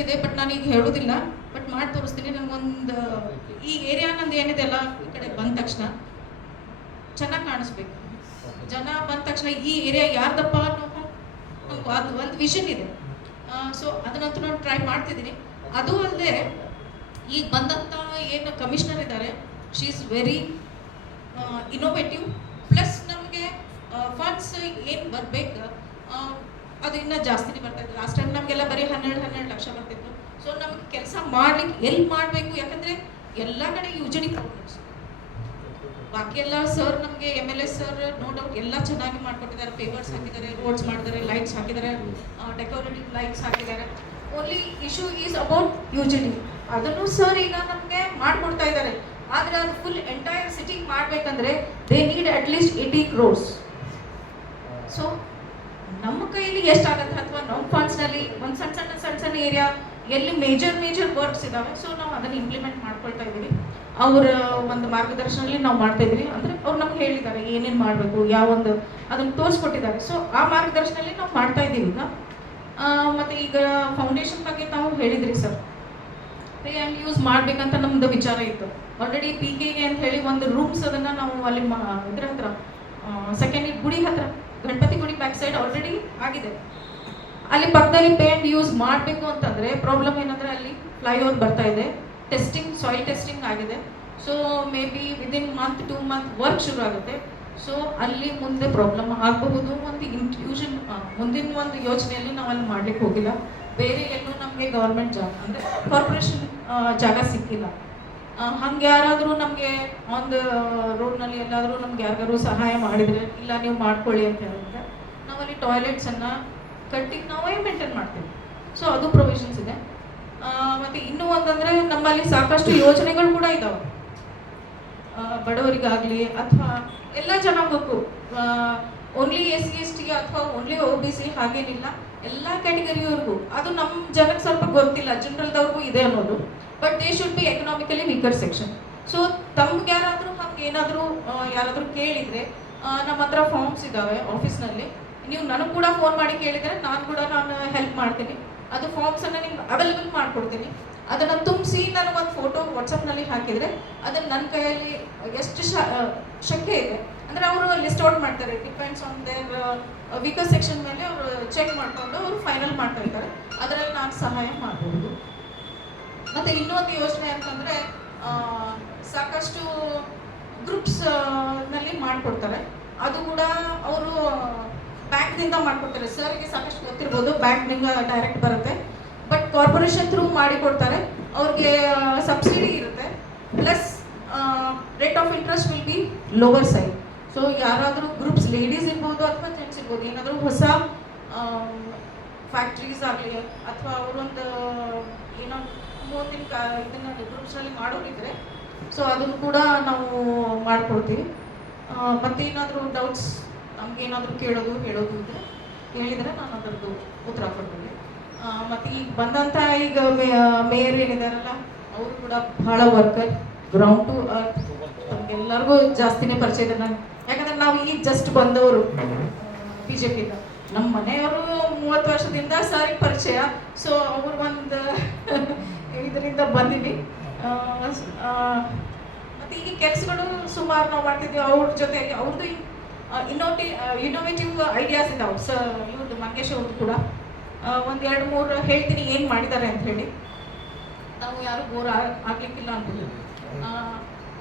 ಇದೆ ಬಟ್ ನಾನು ಈಗ ಹೇಳೋದಿಲ್ಲ. ಬಟ್ ಮಾಡಿ ತೋರಿಸ್ತೀನಿ. ನನಗೊಂದು ಈ ಏರಿಯಾ ನಂದು ಏನಿದೆ ಅಲ್ಲ ಈ ಕಡೆ ಬಂದ ತಕ್ಷಣ ಚೆನ್ನಾಗಿ ಕಾಣಿಸ್ಬೇಕು. ಜನ ಬಂದ ತಕ್ಷಣ ಈ ಏರಿಯಾ ಯಾರ್ದಪ್ಪ ಅನ್ನೋ ಅದು ಒಂದು ವಿಷನ್ ಇದೆ. ಸೊ ಅದನ್ನಂತೂ ನಾನು ಟ್ರೈ ಮಾಡ್ತಿದ್ದೀನಿ. ಅದು ಅಲ್ಲದೆ ಈಗ ಬಂದಂಥ ಏನು ಕಮಿಷನರ್ ಇದ್ದಾರೆ she is very innovative plus ನಮಗೆ ಫಂಡ್ಸ್ ಏನು ಬರಬೇಕು ಅದು ಇನ್ನೂ ಜಾಸ್ತಿನೇ ಬರ್ತಾ ಇತ್ತು ಲಾಸ್ಟ್ ಟೈಮ್ ನಮಗೆಲ್ಲ ಬರೀ ಹನ್ನೆರಡು ಹನ್ನೆರಡು ಲಕ್ಷ ಬರ್ತಿತ್ತು. ಸೊ ನಮ್ಗೆ ಕೆಲಸ ಮಾಡ್ಲಿಕ್ಕೆ ಎಲ್ಲಿ ಮಾಡಬೇಕು? ಯಾಕಂದರೆ ಎಲ್ಲ ಕಡೆ ಯೋಜನೆ ಪ್ರಾಬ್ಲಮ್ಸ್ ಬಾಕಿ ಎಲ್ಲ ಸರ್ ನಮಗೆ M L A sir no doubt ಎಲ್ಲ ಚೆನ್ನಾಗಿ ಮಾಡಿಕೊಟ್ಟಿದ್ದಾರೆ. ಪೇಪರ್ಸ್ ಹಾಕಿದ್ದಾರೆ ರೋಡ್ಸ್ ಮಾಡಿದ್ದಾರೆ ಲೈಟ್ಸ್ ಹಾಕಿದ್ದಾರೆ ಡೆಕೋರೇಟಿವ್ ಲೈಟ್ಸ್ ಹಾಕಿದ್ದಾರೆ. ಓನ್ಲಿ ಇಶ್ಯೂ ಈಸ್ ಅಬೌಟ್ ಯೋಜನೆ ಅದನ್ನು ಸರ್ ಈಗ ನಮಗೆ ಮಾಡಿಕೊಡ್ತಾ ಇದ್ದಾರೆ. ಆದರೆ ಅದು ಫುಲ್ ಎಂಟೈರ್ ಸಿಟಿ ಮಾಡಬೇಕಂದ್ರೆ they need at least eighty crores so ನಮ್ಮ ಕೈಯಲ್ಲಿ ಎಷ್ಟಾಗತ್ತೆ ಅಥವಾ ನಮ್ಮ ಫಂಡ್ಸ್ನಲ್ಲಿ ಒಂದು ಸಣ್ಣ ಸಣ್ಣ ಸಣ್ಣ ಸಣ್ಣ ಏರಿಯಾ ಎಲ್ಲಿ ಮೇಜರ್ ಮೇಜರ್ ವರ್ಕ್ಸ್ ಇದಾವೆ ಸೊ ನಾವು ಅದನ್ನು ಇಂಪ್ಲಿಮೆಂಟ್ ಮಾಡ್ಕೊಳ್ತಾ ಇದ್ದೀವಿ. ಅವರ ಒಂದು ಮಾರ್ಗದರ್ಶನದಲ್ಲಿ ನಾವು ಮಾಡ್ತಾ ಇದ್ದೀವಿ. ಅಂದರೆ ಅವ್ರು ನಮ್ಗೆ ಹೇಳಿದ್ದಾರೆ, ಏನೇನು ಮಾಡಬೇಕು, ಯಾವ ಒಂದು ಅದನ್ನು ತೋರಿಸ್ಕೊಟ್ಟಿದ್ದಾರೆ. ಸೊ ಆ ಮಾರ್ಗದರ್ಶನದಲ್ಲಿ ನಾವು ಮಾಡ್ತಾ ಇದ್ದೀವಿ ಈಗ. ಮತ್ತೆ ಈಗ ಫೌಂಡೇಶನ್ ಬಗ್ಗೆ ತಾವು ಹೇಳಿದ್ರಿ ಸರ್ ಪೇ ಆ್ಯಂಡ್ ಯೂಸ್ ಮಾಡಬೇಕಂತ ನಮ್ದು ವಿಚಾರ ಇತ್ತು. ಆಲ್ರೆಡಿ ಪಿ ಕೆಗೆ ಅಂತ ಹೇಳಿ ಒಂದು ರೂಮ್ಸ್ ಅದನ್ನ ನಾವು ಅಲ್ಲಿ ಮಾ- ಇದ್ರ ಹತ್ರ ಸೆಕೆಂಡ್ ಗುಡಿ ಹತ್ರ ಗಣಪತಿ ಗುಡಿ ಬ್ಯಾಕ್ ಸೈಡ್ ಆಲ್ರೆಡಿ ಆಗಿದೆ. ಅಲ್ಲಿ ಪಕ್ಕದಲ್ಲಿ ಪೇಂಟ್ ಯೂಸ್ ಮಾಡಬೇಕು ಅಂತಂದ್ರೆ ಪ್ರಾಬ್ಲಮ್ ಏನಂದ್ರೆ ಅಲ್ಲಿ ಫ್ಲೈಓವರ್ ಬರ್ತಾ ಇದೆ. ಟೆಸ್ಟಿಂಗ್ ಸಾಯಿಲ್ ಟೆಸ್ಟಿಂಗ್ ಆಗಿದೆ. So maybe within month two month work ಶುರು ಆಗುತ್ತೆ. ಸೊ ಅಲ್ಲಿ ಮುಂದೆ ಪ್ರಾಬ್ಲಮ್ ಆಗಬಹುದು ಒಂದು ಇನ್ಕ್ಲೂಷನ್ ಮುಂದಿನ ಒಂದು ಯೋಚನೆಯಲ್ಲಿ ನಾವು ಅಲ್ಲಿ ಮಾಡ್ಲಿಕ್ಕೆ ಹೋಗಿಲ್ಲ. ಬೇರೆ ಎಲ್ಲೂ ನಮಗೆ ಗೌರ್ಮೆಂಟ್ ಜಾಗ, ಅಂದರೆ ಕಾರ್ಪೊರೇಷನ್ ಜಾಗ ಸಿಕ್ಕಿಲ್ಲ. ಹಂಗೆ ಯಾರಾದರೂ ನಮಗೆ ಒಂದು ದ ರೋಡ್ನಲ್ಲಿ ಎಲ್ಲಾದರೂ ನಮ್ಗೆ ಯಾರಿಗಾದ್ರು ಸಹಾಯ ಮಾಡಿದರೆ, ಇಲ್ಲ ನೀವು ಮಾಡ್ಕೊಳ್ಳಿ ಅಂತ ಹೇಳಿದ್ರೆ, ನಾವಲ್ಲಿ ಟಾಯ್ಲೆಟ್ಸನ್ನು ಕಟ್ಟಿ ನಾವೇ ಮೇಂಟೈನ್ ಮಾಡ್ತೀವಿ. ಸೊ ಅದು ಪ್ರೊವಿಷನ್ಸ್ ಇದೆ. ಮತ್ತು ಇನ್ನೂ ಒಂದಂದ್ರೆ ನಮ್ಮಲ್ಲಿ ಸಾಕಷ್ಟು ಯೋಜನೆಗಳು ಕೂಡ ಇದಾವೆ. ಬಡವರಿಗಾಗಲಿ ಅಥವಾ ಎಲ್ಲ ಜನಾಂಗಕ್ಕೂ only S C, S T ಅಥವಾ ಓನ್ಲಿ ಒ ಬಿ ಸಿ ಹಾಗೇನಿಲ್ಲ, ಎಲ್ಲ ಕ್ಯಾಟಗರಿಯವ್ರಿಗೂ ಅದು ನಮ್ಮ ಜನಕ್ಕೆ ಸ್ವಲ್ಪ ಗೊತ್ತಿಲ್ಲ ಜನರಲ್ದವ್ರಿಗೂ ಇದೆ ಅನ್ನೋದು. But they should be economically weaker section so ತಮ್ಗೆ ಯಾರಾದರೂ ಹಂಗೆ ಏನಾದರೂ ಯಾರಾದರೂ ಕೇಳಿದರೆ ನಮ್ಮ ಹತ್ರ ಫಾರ್ಮ್ಸ್ ಇದ್ದಾವೆ ಆಫೀಸ್ನಲ್ಲಿ ನೀವು ನನಗೆ ಕೂಡ ಫೋನ್ ಮಾಡಿ ಕೇಳಿದರೆ ನಾನು ಕೂಡ ನಾನು ಹೆಲ್ಪ್ ಮಾಡ್ತೀನಿ. ಅದು ಫಾರ್ಮ್ಸನ್ನು ನಿಮ್ಗೆ ಅವೈಲೇಬಲ್ ಮಾಡಿಕೊಡ್ತೀನಿ. ಅದನ್ನು ತುಂಬಿಸಿ ನನಗೆ ಒಂದು ಫೋಟೋ ವಾಟ್ಸಪ್ನಲ್ಲಿ ಹಾಕಿದರೆ ಅದನ್ನು ನನ್ನ ಕೈಯಲ್ಲಿ ಎಷ್ಟು ಶ- ಶಕ್ಯ ಇದೆ. ಅಂದರೆ ಅವರು ಲಿಸ್ಟ್ ಔಟ್ ಮಾಡ್ತಾರೆ. Depends on their weaker section ಮೇಲೆ ಅವರು ಚೆಕ್ ಮಾಡಿಕೊಂಡು ಅವರು ಫೈನಲ್ ಮಾಡ್ತಾ ಇರ್ತಾರೆ. ಅದರಲ್ಲಿ ನಾನು ಸಹಾಯ ಮಾಡಬಹುದು ಮತ್ತು ಇನ್ನೊಂದು ಯೋಜನೆ ಅಂತಂದ್ರೆ ಸಾಕಷ್ಟು ಗ್ರೂಪ್ಸ್ನಲ್ಲಿ ಮಾಡಿಕೊಡ್ತಾರೆ ಅದು ಕೂಡ ಅವರು ಬ್ಯಾಂಕ್ನಿಂದ ಸರ್ ಸರ್ಗೆ ಸಾಕಷ್ಟು ಗೊತ್ತಿರ್ಬೋದು ಬ್ಯಾಂಕ್ನಿಂದ ಡೈರೆಕ್ಟ್ ಬರುತ್ತೆ. ಬಟ್ ಕಾರ್ಪೊರೇಷನ್ ಥ್ರೂ ಮಾಡಿಕೊಡ್ತಾರೆ. ಅವ್ರಿಗೆ ಸಬ್ಸಿಡಿ ಇರುತ್ತೆ. Plus rate of interest will be lower side so ಯಾರಾದರೂ ಗ್ರೂಪ್ಸ್ ಲೇಡೀಸ್ ಇರ್ಬೋದು ಅಥವಾ ಜೆಂಟ್ಸ್ ಇರ್ಬೋದು, ಏನಾದರೂ ಹೊಸ ಫ್ಯಾಕ್ಟ್ರೀಸ್ ಆಗಲಿ, ಅಥವಾ ಅವರೊಂದು, ಏನೋ ಮುಂದಿನ ಕಾ ಇದನ್ನ ಗ್ರೂಪ್ಸ್ನಲ್ಲಿ ಮಾಡೋರಿದ್ರೆ ಸೊ ಅದನ್ನು ಕೂಡ ನಾವು ಮಾಡ್ಕೊಳ್ತೀವಿ ಮತ್ತೆ ಏನಾದರೂ ಡೌಟ್ಸ್ ನಮಗೇನಾದರೂ ಕೇಳೋದು ಹೇಳೋದು ಇದ್ರೆ ಹೇಳಿದರೆ ನಾನು ಅದರದ್ದು ಉತ್ತರ ಕೊಡ್ತೀನಿ ಮತ್ತು ಮತ್ತೆ ಈಗ ಬಂದಂಥ ಈಗ ಮೇಯರ್ ಏನಿದಾರಲ್ಲ ಅವರು ಕೂಡ ಬಹಳ ವರ್ಕರ್ ಗ್ರೌಂಡ್ ಟು ಅರ್ತ್ ಎಲ್ಲರಿಗೂ ಜಾಸ್ತಿನೇ ಪರಿಚಯ ಇದೆ ನಾನು ಯಾಕಂದ್ರೆ ನಾವು ಈಗ ಜಸ್ಟ್ ಬಂದವರು ಬಿ ಜೆ ಪಿಯಿಂದ ನಮ್ಮ ಮನೆಯವರು ಮೂವತ್ತು ವರ್ಷದಿಂದ ಸರಿ ಪರಿಚಯ. ಸೊ ಅವ್ರು ಒಂದು, ಇದರಿಂದ ಬಂದಿವಿ. ಮತ್ತು ಈಗ ಕೆಲಸಗಳು ಸುಮಾರು ನಾವು ಮಾಡ್ತಿದ್ವಿ. ಅವ್ರ ಜೊತೆ ಅವ್ರದ್ದು ಇನ್ನೋಟಿ ಇನ್ನೋವೇಟಿವ್ ಐಡಿಯಾಸ್ ಇದ್ದಾವೆ ಸ ಇವ್ರದ್ದು ಮಂಗೇಶ್ ಅವ್ರದ್ದು ಕೂಡ. ಒಂದು ಎರಡು ಮೂರು ಹೇಳ್ತೀನಿ ಏನು ಮಾಡಿದ್ದಾರೆ ಅಂತ ಹೇಳಿ. ನಾವು ಯಾರು ಬೋರ್ ಆಗ್ಲಿಕ್ಕಿಲ್ಲ ಅನ್ಬೋದು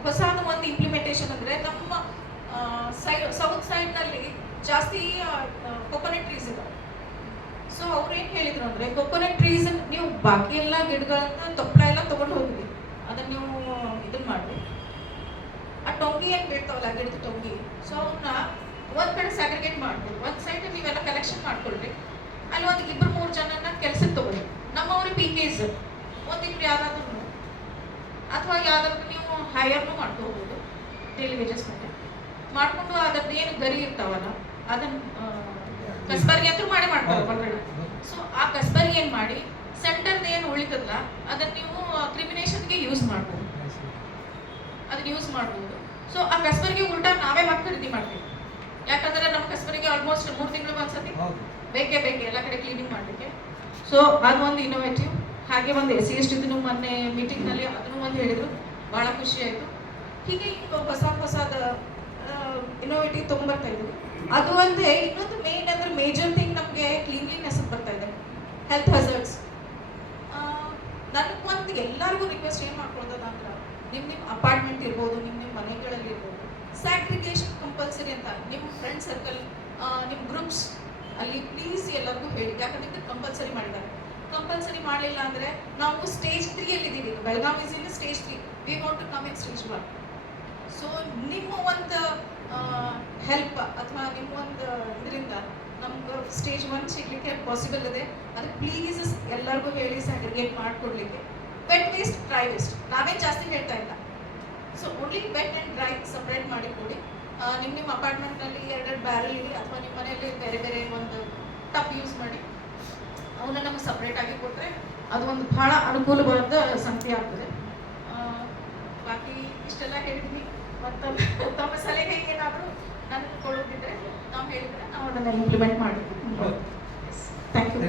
ಹೊಸಾದ ಒಂದು ಇಂಪ್ಲಿಮೆಂಟೇಷನ್ ಅಂದ್ರೆ ನಮ್ಮ ಸೈಡ್ ಸೌತ್ ಸೈಡ್ನಲ್ಲಿ ಜಾಸ್ತಿ ಕೊಕೊನೆಟ್ ಟ್ರೀಸ್ ಇದಾವೆ. ಸೊ ಅವ್ರು ಏನ್ ಹೇಳಿದ್ರು ಅಂದ್ರೆ ಕೊಕೊನೆಟ್ ಟ್ರೀಸ್ ನೀವು ಬಾಕಿ ಎಲ್ಲ ಗಿಡಗಳನ್ನ ತೊಪ್ಪಲ ಎಲ್ಲ ತಗೊಂಡು ಹೋಗ್ರಿ. ಅದನ್ನ ನೀವು ಇದನ್ನ ಮಾಡ್ರಿ. ಆ ಟೊಂಗಿ ಏನ್ ಬೀಳ್ತಾವಲ್ಲ ಗಿಡದ ಟೊಂಗಿ. ಸೊ ಅವನ್ನ ಒಂದ್ ಕಡೆ ಸ್ಯಾಗ್ರಿಗೇಟ್ ಮಾಡ್ಕೊಡಿ ಒಂದ್ ಸೈಡ್ ನೀವೆಲ್ಲ ಕಲೆಕ್ಷನ್ ಮಾಡ್ಕೊಳ್ರಿ. ಅಲ್ಲಿ ಒಂದ್ ಇಬ್ಬರು ಮೂರು ಜನನ ಕೆಲ್ಸಕ್ಕೆ ತಗೊಳ್ಳಿ ನಮ್ಮವ್ರ ಪಿ ಕೆಸ್ ಒಂದಿಬ್ರು ಯಾರಾದ್ರೂ ಅಥವಾ ಯಾವ್ದಾದ್ರು ನೀವು ಹೈಯರ್ನು ಮಾಡ್ಕೋಬಹುದು ಡೈಲಿ ವೇಜಸ್ ಮೇಲೆ ಮಾಡ್ಕೊಂಡು ಅದ್ರದ್ದು ಏನು ಗರಿ ಇರ್ತಾವಲ್ಲ ಅದನ್ನ ಕಸ್ಬರ್ಗಿ ಅಂತೂ ಮಾಡಿ ಮಾಡ್ತಾರೆ ಸೊ ಆ ಕಸ್ಬರ್ಗಿ ಏನು ಮಾಡಿ ಸೆಂಟರ್ ಏನು ಉಳಿತದಲ್ಲ ಅದನ್ನ ನೀವು ಕ್ರಿಮಿನೇಷನ್ಗೆ ಯೂಸ್ ಮಾಡ್ಬೋದು. ಅದನ್ನ ಯೂಸ್ ಮಾಡ್ಬೋದು. ಸೊ ಆ ಕಸ್ಬರ್ಗೆ ಉಲ್ಟಾ ನಾವೇ ಮತ್ತೆ ಖರೀದಿ ಮಾಡ್ತೀವಿ. ಯಾಕಂದ್ರೆ ನಮ್ಮ ಕಸ್ಬರಿಗೆ ಆಲ್ಮೋಸ್ಟ್ ಮೂರು ತಿಂಗಳಿಗೆ ಒಂದ್ಸತಿ ಬೇಕೇ ಬೇಕೆ ಎಲ್ಲ ಕಡೆ ಕ್ಲೀನಿಂಗ್ ಮಾಡಲಿಕ್ಕೆ. ಸೊ ಅದು ಒಂದು ಇನೋವೇಟಿವ್ ಹಾಗೆ ಒಂದು ಎಸ್ ಸಿ ಎಸ್ ಟಿದು ಮೊನ್ನೆ ಮೀಟಿಂಗ್ನಲ್ಲಿ ಅದನ್ನು ಒಂದು ಹೇಳಿದರು. ಭಾಳ ಖುಷಿ ಆಯಿತು. ಹೀಗೆ ಹೊಸ ಹೊಸದ ಇನೋವೇಟಿವ್ ತೊಗೊಂಬರ್ತಾ ಇದ್ದೀವಿ ಅದು ಒಂದೇ ಇನ್ನೊಂದು ಮೇನ್ ಅಂದ್ರೆ ಮೇಜರ್ ಥಿಂಗ್ ನಮಗೆ ಕ್ಲೀನ್ಲಿನೆಸ್ ಬರ್ತಾ ಇದೆ. ಹೆಲ್ತ್ ಹೆಸರ್ಟ್ಸ್ ನನಗೆ ಒಂದು ಎಲ್ಲರಿಗೂ ರಿಕ್ವೆಸ್ಟ್ ಏನು ಮಾಡ್ಕೊಳ್ತದೆ ಅಂದ್ರೆ ನಿಮ್ಮ ನಿಮ್ಮ ಅಪಾರ್ಟ್ಮೆಂಟ್ ಇರ್ಬೋದು ನಿಮ್ಮ ನಿಮ್ಮ ಮನೆಗಳಲ್ಲಿ ಇರ್ಬೋದು ಸ್ಯಾಗ್ರಿಗೇಷನ್ ಕಂಪಲ್ಸರಿ ಅಂತ. ನಿಮ್ಮ ಫ್ರೆಂಡ್ ಸರ್ಕಲ್ ನಿಮ್ಮ ಗ್ರೂಪ್ಸ್ ಅಲ್ಲಿ ಪ್ಲೀಸ್ ಎಲ್ಲರಿಗೂ ಹೇಳಿ. ಯಾಕಂದ್ರೆ ಇದು ಕಂಪಲ್ಸರಿ ಮಾಡಿದ್ದಾರೆ. ಕಂಪಲ್ಸರಿ ಮಾಡಲಿಲ್ಲ ಅಂದರೆ ನಾವು ಸ್ಟೇಜ್ ತ್ರೀಯಲ್ಲಿ ಇದ್ದೀವಿ Belagavi stage three we want to come in stage one so ನಿಮ್ಮ ಒಂದು ಹೆಲ್ಪ್ ಅಥವಾ ನಿಮ್ಮ ಒಂದು ಇದರಿಂದ ನಮ್ಗೆ ಸ್ಟೇಜ್ ಒನ್ ಸಿಗ್ಲಿಕ್ಕೆ ಪಾಸಿಬಲ್ ಇದೆ. ಅದಕ್ಕೆ ಪ್ಲೀಸ್ ಎಲ್ಲರಿಗೂ ಹೇಳಿ ಸ್ಯಾಗ್ರಿಗೇಟ್ ಮಾಡಿಕೊಡ್ಲಿಕ್ಕೆ. ವೆಟ್ ವೇಸ್ಟ್ ಡ್ರೈ ವೇಸ್ಟ್ ನಾವೇನು ಜಾಸ್ತಿ ಹೇಳ್ತಾ ಇಲ್ಲ. So only wet and dry separate ಮಾಡಿ ಕೊಡಿ. ನಿಮ್ಮ ನಿಮ್ಮ ಅಪಾರ್ಟ್ಮೆಂಟ್ನಲ್ಲಿ ಎರಡೆರಡು ಬ್ಯಾರಲ್ ಇಡಿ ಅಥವಾ ನಿಮ್ಮ ಮನೆಯಲ್ಲಿ ಬೇರೆ ಬೇರೆ ಒಂದು ಟಪ್ ಯೂಸ್ ಮಾಡಿ. ಅವನ್ನ ನಮ್ಗೆ ಸಪ್ರೇಟ್ ಆಗಿ ಕೊಟ್ಟರೆ ಅದು ಒಂದು ಬಹಳ ಅನುಕೂಲವಾದ ಸಂಖ್ಯೆ ಆಗ್ತದೆ. ಬಾಕಿ ಇಷ್ಟೆಲ್ಲ ಹೇಳಿದ್ವಿ. ಮತ್ತು ತಮ್ಮ ಸಲಹೆ ಏನಾದರೂ ನನಗೆ ಕೊಡೋದಿದ್ರೆ ನಾವು ಹೇಳಿದ್ರೆ ನಾವು ಅದನ್ನೆಲ್ಲ ಇಂಪ್ಲಿಮೆಂಟ್ ಮಾಡ್ತೀವಿ. Thank you